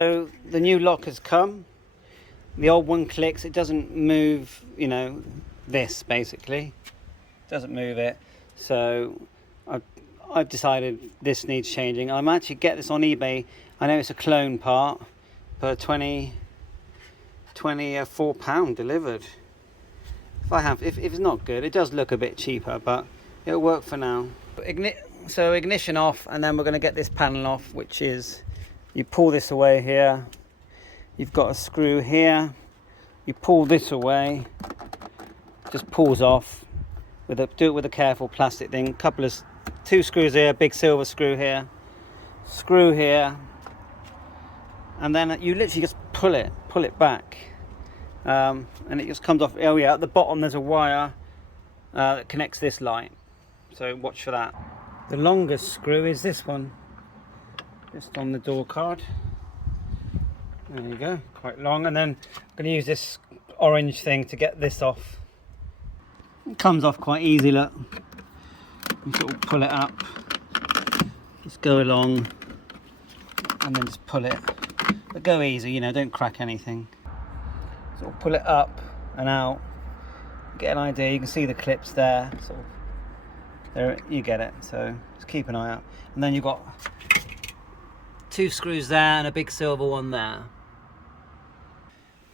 So the new lock has come. The old one clicks, it doesn't move, you know, this basically. Doesn't move it. So I've decided this needs changing. I might actually get this on eBay. I know it's a clone part, but £24 delivered. If it's not good, it does look a bit cheaper, but it'll work for now. So ignition off, and then we're going to get this panel off, which is, you pull this away here. You've got a screw here. You pull this away, just pulls off. Do it with a careful plastic thing. Two screws here, big silver screw here, and then you literally just pull it back, and it just comes off. Oh yeah, at the bottom there's a wire that connects this light, so watch for that. The longest screw is this one, just on the door card. There you go, quite long. And then I'm going to use this orange thing to get this off. It comes off quite easy, look. You sort of pull it up, just go along, and then just pull it. But go easy, you know, don't crack anything. Sort of pull it up and out, get an idea. You can see the clips there, sort of. There, you get it. So just keep an eye out. And then you've got two screws there and a big silver one there.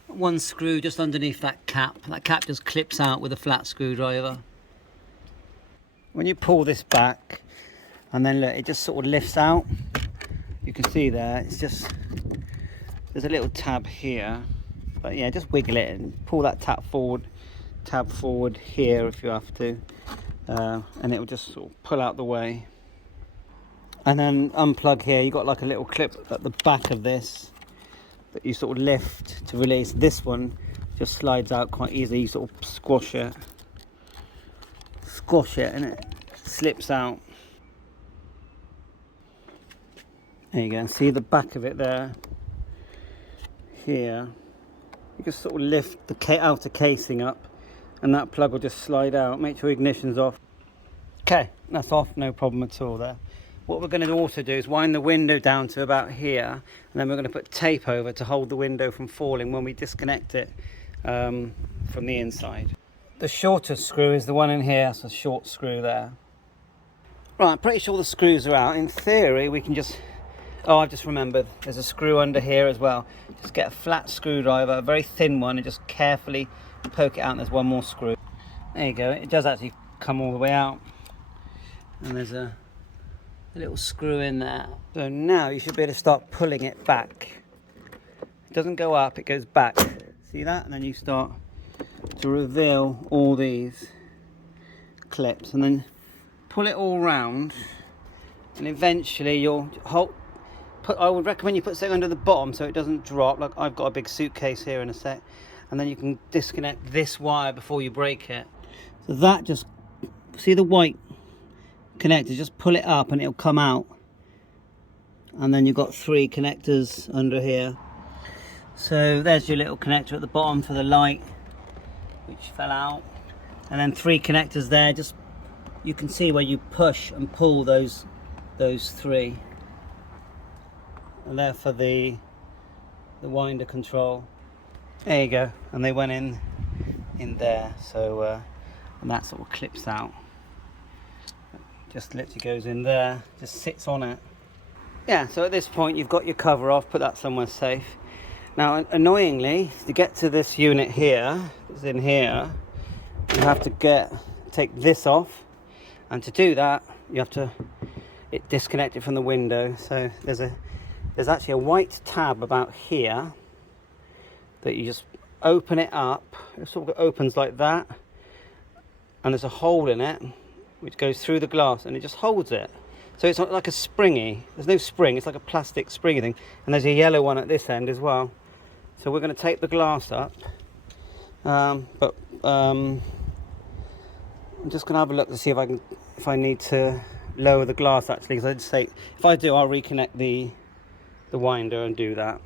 One screw just underneath that cap. That cap just clips out with a flat screwdriver. When you pull this back, and then look, it just sort of lifts out. You can see there, it's just, there's a little tab here. But yeah, just wiggle it and pull that tab forward here if you have to. And it will just sort of pull out the way. And then unplug here. You've got like a little clip at the back of this that you sort of lift to release. This one just slides out quite easily. You sort of squash it and it slips out. There you go, and see the back of it there. Here you just sort of lift the outer casing up, and that plug will just slide out. Make sure ignition's off. Okay, that's off, no problem at all there. What we're going to also do is wind the window down to about here, and then we're going to put tape over to hold the window from falling when we disconnect it from the inside. The shortest screw is the one in here, so short screw there. Right, I'm pretty sure the screws are out. In theory, we can just... Oh, I've just remembered, there's a screw under here as well. Just get a flat screwdriver, a very thin one, and just carefully poke it out, and there's one more screw. There you go, it does actually come all the way out. And there's a little screw in there. So now you should be able to start pulling it back. It doesn't go up, it goes back. See that? And then you start to reveal all these clips, and then pull it all round, and eventually you'll I would recommend you put something under the bottom so it doesn't drop. Like I've got a big suitcase here in a sec, and then you can disconnect this wire before you break it. So that just, see the white connector, just pull it up and it'll come out, and then you've got 3 connectors under here. So there's your little connector at the bottom for the light, which fell out, and then 3 connectors there. Just, you can see where you push and pull those 3, and they're for the winder control. There you go, and they went in there. So and that sort of clips out. Just literally goes in there, just sits on it. Yeah, so at this point you've got your cover off, put that somewhere safe. Now annoyingly, to get to this unit here, it's in here, you have to take this off, and to do that you have to disconnect it from the window. So there's actually a white tab about here that you just open it up. It sort of opens like that, and there's a hole in it which goes through the glass, and it just holds it. So it's not like a springy, there's no spring, it's like a plastic springy thing. And there's a yellow one at this end as well. So we're going to tape the glass up, I'm just going to have a look to see if I need to lower the glass actually, because I'd say if I do, I'll reconnect the winder and do that.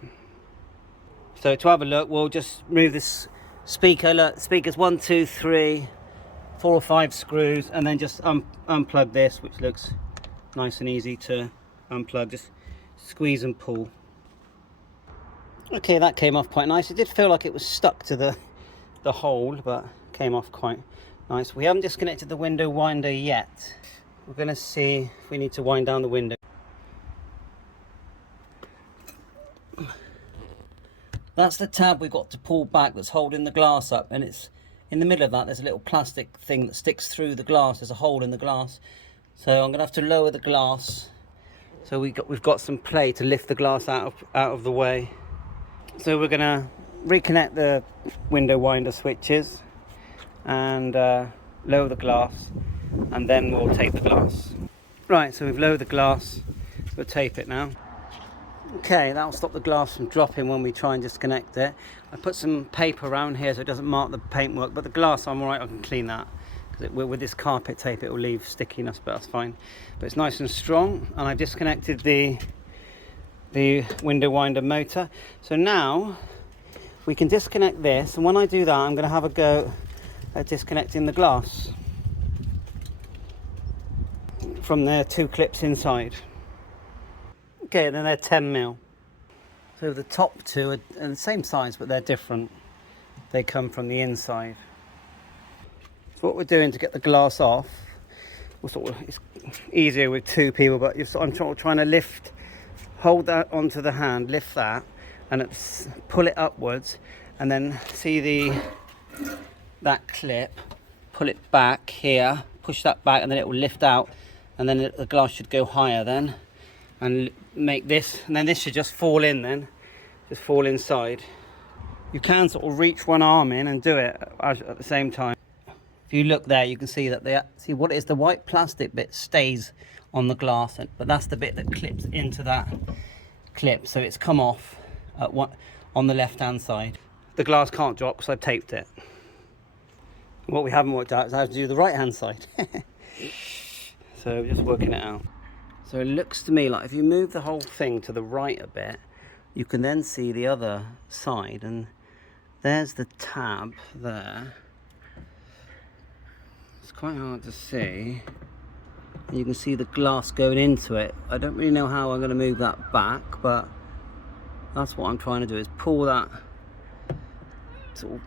So to have a look, we'll just move this speaker. Look, speakers 1, 2, 3, 4 or 5 screws, and then just unplug this, which looks nice and easy to unplug. Just squeeze and pull. Okay, that came off quite nice. It did feel like it was stuck to the hole, but came off quite nice. We haven't disconnected the window winder yet. We're going to see if we need to wind down the window. That's the tab we've got to pull back that's holding the glass up, and it's in the middle of that. There's a little plastic thing that sticks through the glass. There's a hole in the glass, so I'm going to have to lower the glass. So we've got some play to lift the glass out of the way. So we're going to reconnect the window winder switches and lower the glass, and then we'll tape the glass. Right, so we've lowered the glass. So we'll tape it now. Okay, that'll stop the glass from dropping when we try and disconnect it. I put some paper around here so it doesn't mark the paintwork, but the glass I'm alright, I can clean that. Because with this carpet tape it will leave stickiness, but that's fine. But it's nice and strong, and I've disconnected the window winder motor. So now we can disconnect this, and when I do that I'm going to have a go at disconnecting the glass from the two clips inside. Okay, then they're 10mm. So the top two are the same size, but they're different. They come from the inside. So what we're doing to get the glass off, it's easier with two people, but I'm trying to hold that onto the hand, lift that, and pull it upwards, and then see that clip, pull it back here, push that back, and then it will lift out, and then the glass should go higher then. And make this, and then this should just fall in then, just fall inside. You can sort of reach one arm in and do it at the same time. If you look there, you can see that see what it is, the white plastic bit stays on the glass, but that's the bit that clips into that clip, so it's come off on the left hand side. The glass can't drop because I've taped it. What we haven't worked out is how to do the right hand side. So just working it out. So it looks to me like if you move the whole thing to the right a bit, you can then see the other side, and there's the tab there. It's quite hard to see. You can see the glass going into it. I don't really know how I'm going to move that back, but that's what I'm trying to do, is pull that sort of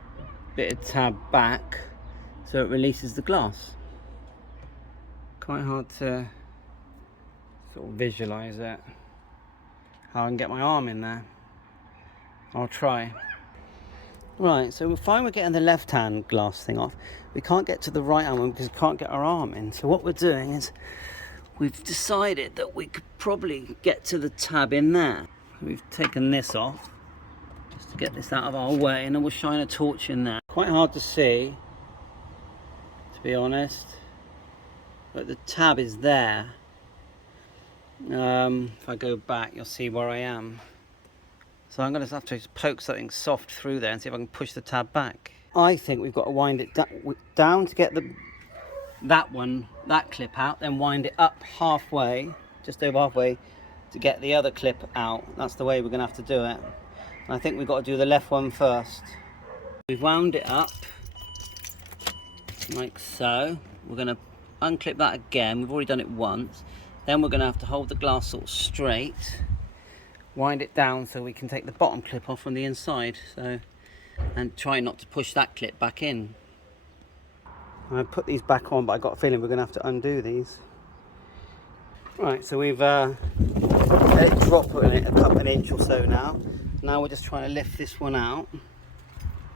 bit of tab back so it releases the glass. Quite hard to sort of visualize it, how I can get my arm in there. I'll try. Right, so we're fine with getting the left hand glass thing off. We can't get to the right hand one because we can't get our arm in. So what we're doing is we've decided that we could probably get to the tab in there. We've taken this off just to get this out of our way, and then we'll shine a torch in there. Quite hard to see, to be honest, but the tab is there. If I go back, you'll see where I am. So I'm going to have to poke something soft through there and see if I can push the tab back. I think we've got to wind it down to get that clip out, then wind it up halfway, just over halfway, to get the other clip out. That's the way we're going to have to do it. And I think we've got to do the left one first. We've wound it up like so. We're going to unclip that again. We've already done it once. Then we're going to have to hold the glass sort of straight, wind it down so we can take the bottom clip off from the inside, and try not to push that clip back in. I put these back on, but I got a feeling we're going to have to undo these. Right, so we've let it drop an inch or so now. Now we're just trying to lift this one out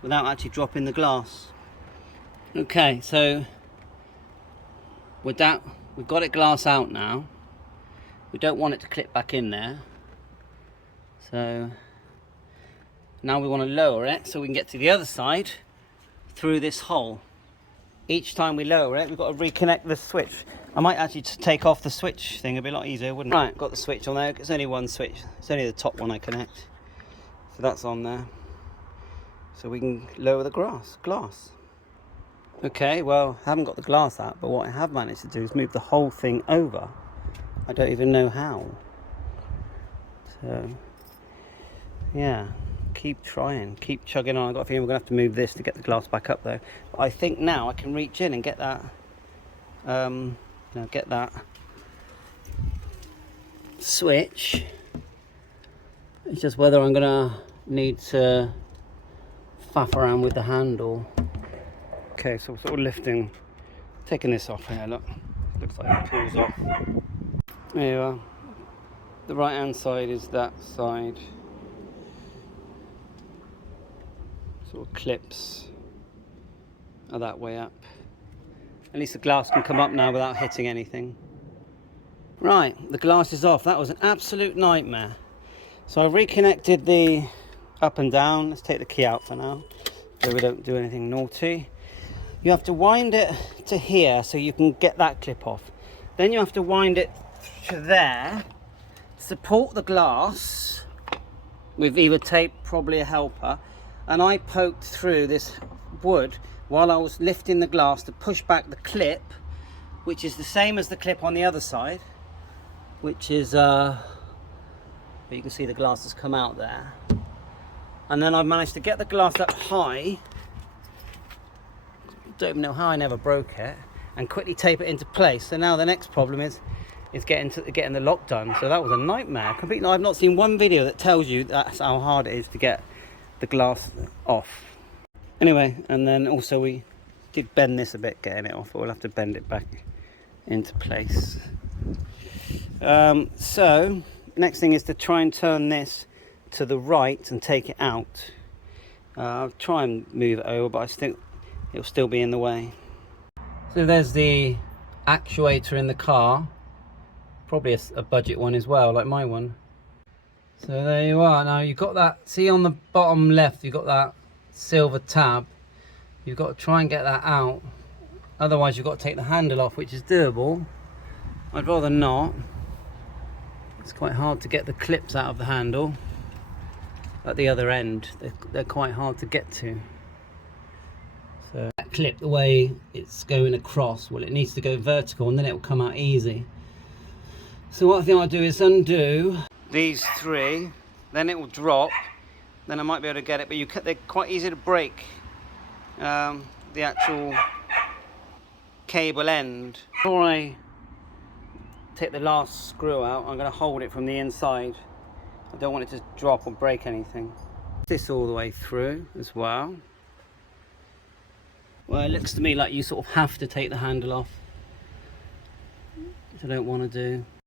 without actually dropping the glass. Okay, so we've got it glass out now. We don't want it to clip back in there. So now we want to lower it so we can get to the other side through this hole. Each time we lower it, we've got to reconnect the switch. I might actually just take off the switch thing, it'd be a lot easier, wouldn't it? Right, got the switch on there. It's only one switch. It's only the top one I connect. So that's on there. So we can lower the glass. Okay, well, I haven't got the glass out, but what I have managed to do is move the whole thing over. I don't even know how. So, yeah, keep trying, keep chugging on. I've got a feeling we're going to have to move this to get the glass back up there. But I think now I can reach in and get that, get that switch. It's just whether I'm going to need to faff around with the handle. Okay, so we're sort of lifting, taking this off here, look. Looks like it pulls off. There you are. The right hand side is that side. Sort of clips are that way up. At least the glass can come up now without hitting anything. Right, the glass is off. That was an absolute nightmare. So I reconnected the up and down. Let's take the key out for now, so we don't do anything naughty. You have to wind it to here so you can get that clip off. Then you have to wind it to there, support the glass with either tape, probably a helper, and I poked through this wood while I was lifting the glass to push back the clip, which is the same as the clip on the other side, which is you can see the glass has come out there. And then I've managed to get the glass up high, don't know how I never broke it, and quickly tape it into place. So now the next problem is getting the lock done. So that was a nightmare. Completely, I've not seen one video that tells you that's how hard it is to get the glass off. Anyway, and then also we did bend this a bit getting it off, but we'll have to bend it back into place. So next thing is to try and turn this to the right and take it out. I'll try and move it over, but I think it'll still be in the way. So there's the actuator in the car, probably a budget one as well, like my one. So there you are. Now you've got that, see on the bottom left, you've got that silver tab. You've got to try and get that out, otherwise you've got to take the handle off, which is doable. I'd rather not. It's quite hard to get the clips out of the handle at the other end. They're quite hard to get to. So that clip, the way it's going across, well, it needs to go vertical and then it will come out easy. So what I think I'll do is undo these three, then it will drop, then I might be able to get it, but they're quite easy to break, the actual cable end. Before I take the last screw out, I'm going to hold it from the inside. I don't want it to drop or break anything. This all the way through as well. Well, it looks to me like you sort of have to take the handle off, which I don't want to do.